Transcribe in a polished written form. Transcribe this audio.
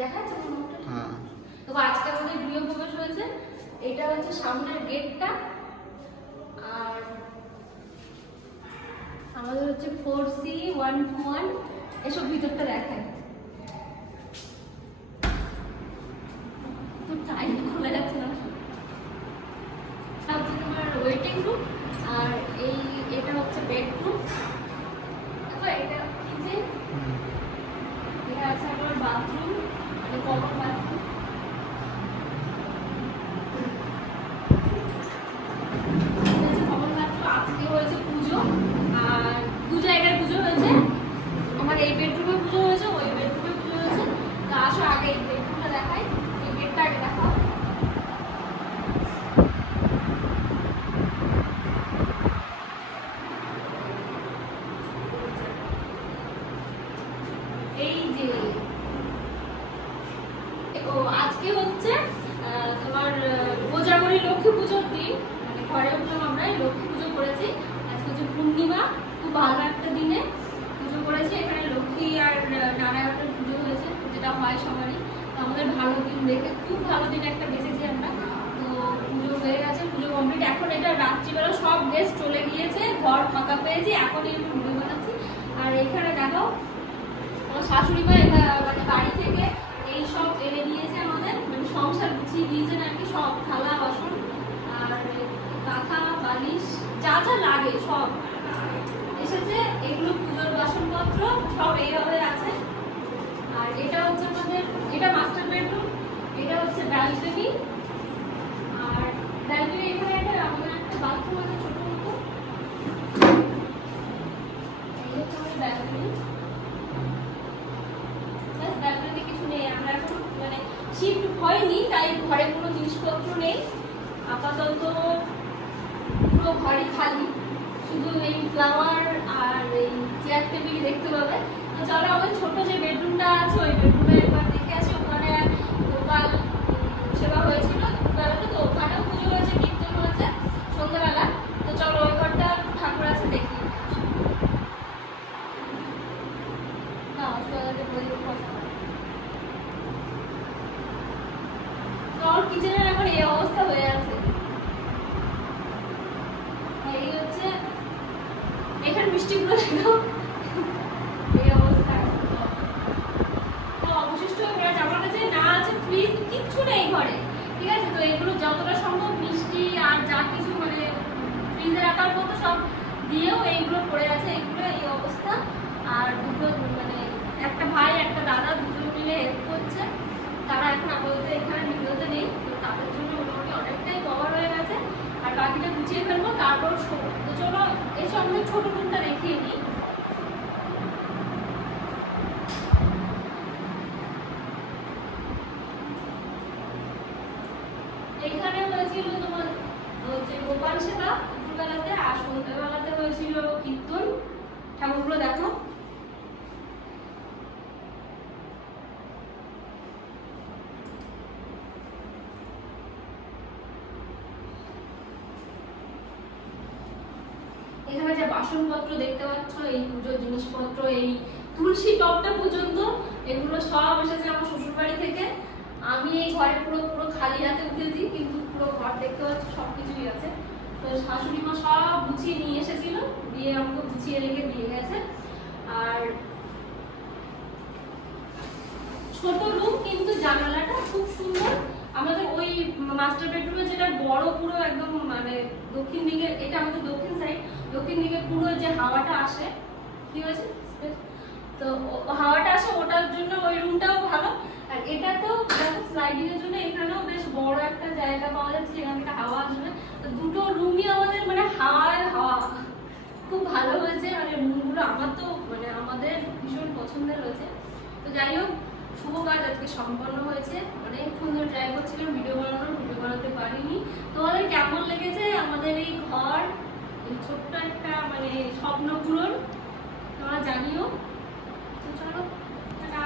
দেখা যাচ্ছে মোটামুটি। হ্যাঁ, তো আজকে আমাদের গৃহ প্রবেশ হয়েছে। এটা হচ্ছে সামনের গেটটা, আর আমাদের হচ্ছে 4C121। এসব ভিতরটা দেখায় তো টাইট খোলা যাচ্ছে না। হচ্ছে তোমার ওয়েটিং রুম, আর এটা হচ্ছে বেডরুম। দেখো এটা কিচেন, এটা আছে আমার বাথরুম, মানে কমন বাথরুম। আজকে হয়েছে পুজো, আর দু জায়গায় পুজো হয়েছে। আমার এই বেডরুমে পুজো হয়েছে, ওই বেডরুমে পুজো হয়েছে। তো আসো আগে এই বেডরুমটা দেখাই, এই গেটটা আগে দেখাও। এই যে আজকে হচ্ছে তোমার কোজাগরী লক্ষ্মী পুজোর দিন, মানে ঘরে উঠলাম আমরা, লক্ষ্মী পুজো করেছি। আজকে হচ্ছে পূর্ণিমা, খুব ভালো একটা দিনে পুজো করেছি। এখানে লক্ষ্মী আর নারায়ণের পুজো হয়েছে, যেটা হয় সবারই। আমাদের ভালো দিন দেখে খুব ভালো দিন একটা বেঁচেছি আমরা। তো পুজো হয়ে গেছে, পুজো কমপ্লিট। এখন এটা রাত্রিবেলা সব গেস্ট চলে গিয়েছে, ঘর ফাঁকা পেয়েছি, এখন এই ভিডিও বানাচ্ছি। আর এখানে দেখো আমার শাশুড়ি মা মানে বাড়ি থেকে এই সব এনে দিয়েছে আমাদের, মানে সংসার গুছিয়ে দিয়েছেন আর কি। সব থালা বাসন আর কাঁথা বালিশ যা যা লাগে সব এসেছে। এগুলো পুজোর বাসনপত্র সব এইভাবে আছে। আর এটা হচ্ছে আমাদের, এটা মাস্টার বেডরুম, এটা হচ্ছে ব্যালকনি। আর ব্যালকনি এখানে আমাদের একটা বাথরুম আছে ছোট মতো। এই হচ্ছে আমাদের ব্যালকনি। ব্যালকনিতে কিছু নেই, আমরা এখন মানে শিফট হয়নি, তাই ঘরে কোনো জিনিসপত্র নেই আপাতত। পুরো ঘরে খালি, শুধু এই ফ্লাওয়ার আর এই চেয়ার টেবিল দেখতে পাবে। তো চলো আমাদের ছোট যে বেডরুমটা আছে ওই বেডরুমে একবার দেখে আসি। ওখানে গোপাল সেবা হয়েছিল দুপুরবেলাতে, তো ওখানেও পুজো হয়েছে, কীর্তন হয়েছে সন্ধ্যাবেলা। তো চলো ওই ঘরটা ঠাকুর আছে দেখি। না কিচেনের এখন এই অবস্থা হয়ে আছে। এই হচ্ছে এখানে মিষ্টিগুলো দেখো এই অবস্থা। তো অবশিষ্ট আমার কাছে না আছে ফ্রিজ, কিচ্ছু নেই ঘরে, ঠিক আছে। তো এগুলো যতটা সম্ভব মিষ্টি আর যা কিছু মানে ফ্রিজে রাখার মতো সব দিয়েও এইগুলো পড়ে আছে, এইগুলো এই অবস্থা। আর দুটো মানে একটা ভাই একটা দাদা দুজন মিলে হেল্প করছে, তারা এখন আপাতত এখানে ভিডিওতে নেই। তো তাদের জন্য মোটামুটি অনেকটাই কভার হয়ে গেছে। আর বাকিটা গুছিয়ে ফেলবো, তারপর শোবো। তো চলো এসে আমাদের ছোট রুমটা দেখিয়ে নিই। এইখানে হয়েছিল তোমার হচ্ছে গোপাল সেবা দুপুরবেলাতে, আর সন্ধ্যাবেলাতে হয়েছিল কীর্তন। ঠাকুরগুলো দেখো। এখানে যে বাসনপত্র দেখতে পাচ্ছ, এই পুজোর জিনিসপত্র, এই তুলসী টবটা পর্যন্ত, এগুলো সব এসেছে আমার শ্বশুর বাড়ি থেকে। আমি এই ঘরে পুরো পুরো খালি হাতে উঠেছি, কিন্তু পুরো ঘর দেখতে পাচ্ছ সবকিছুই আছে। তো শাশুড়ি মা সব গুছিয়ে নিয়ে এসেছিল, দিয়ে আমাকে গুছিয়ে রেখে দিয়ে গেছে। আর ছোট রুম, কিন্তু জানালাটা খুব সুন্দর। আমাদের ওই মাস্টার বেডরুমে যেটা বড় পুরো একদম মানে দক্ষিণ দিকে, এটা আমাদের দক্ষিণ সাইড, দক্ষিণ দিকে পুরো যে হাওয়াটা আসে, কি হয়েছে তো হাওয়াটা আসে, ওটার জন্য ওই রুমটাও ভালো। আর এটা তো স্লাইডিং এর জন্য এখানেও বেশ বড় একটা জায়গা পাওয়া যাচ্ছে যেখান থেকে হাওয়া আসবে। তো দুটো রুমই আমাদের মানে হাওয়ায় হাওয়া, খুব ভালো হয়েছে। মানে রুমগুলো আমার তো মানে আমাদের ভীষণ পছন্দের হয়েছে। তো যাই হোক, শুভ কাজ আজকে সম্পন্ন হয়েছে। অনেকক্ষণ ধরে ট্রাই করছিলাম ভিডিও বানাতে পারিনি। তোমাদের কেমন লেগেছে আমাদের এই ঘর, এই ছোট্ট একটা মানে স্বপ্ন পূরণ, তোমরা জানিও। তো চলো টাটা।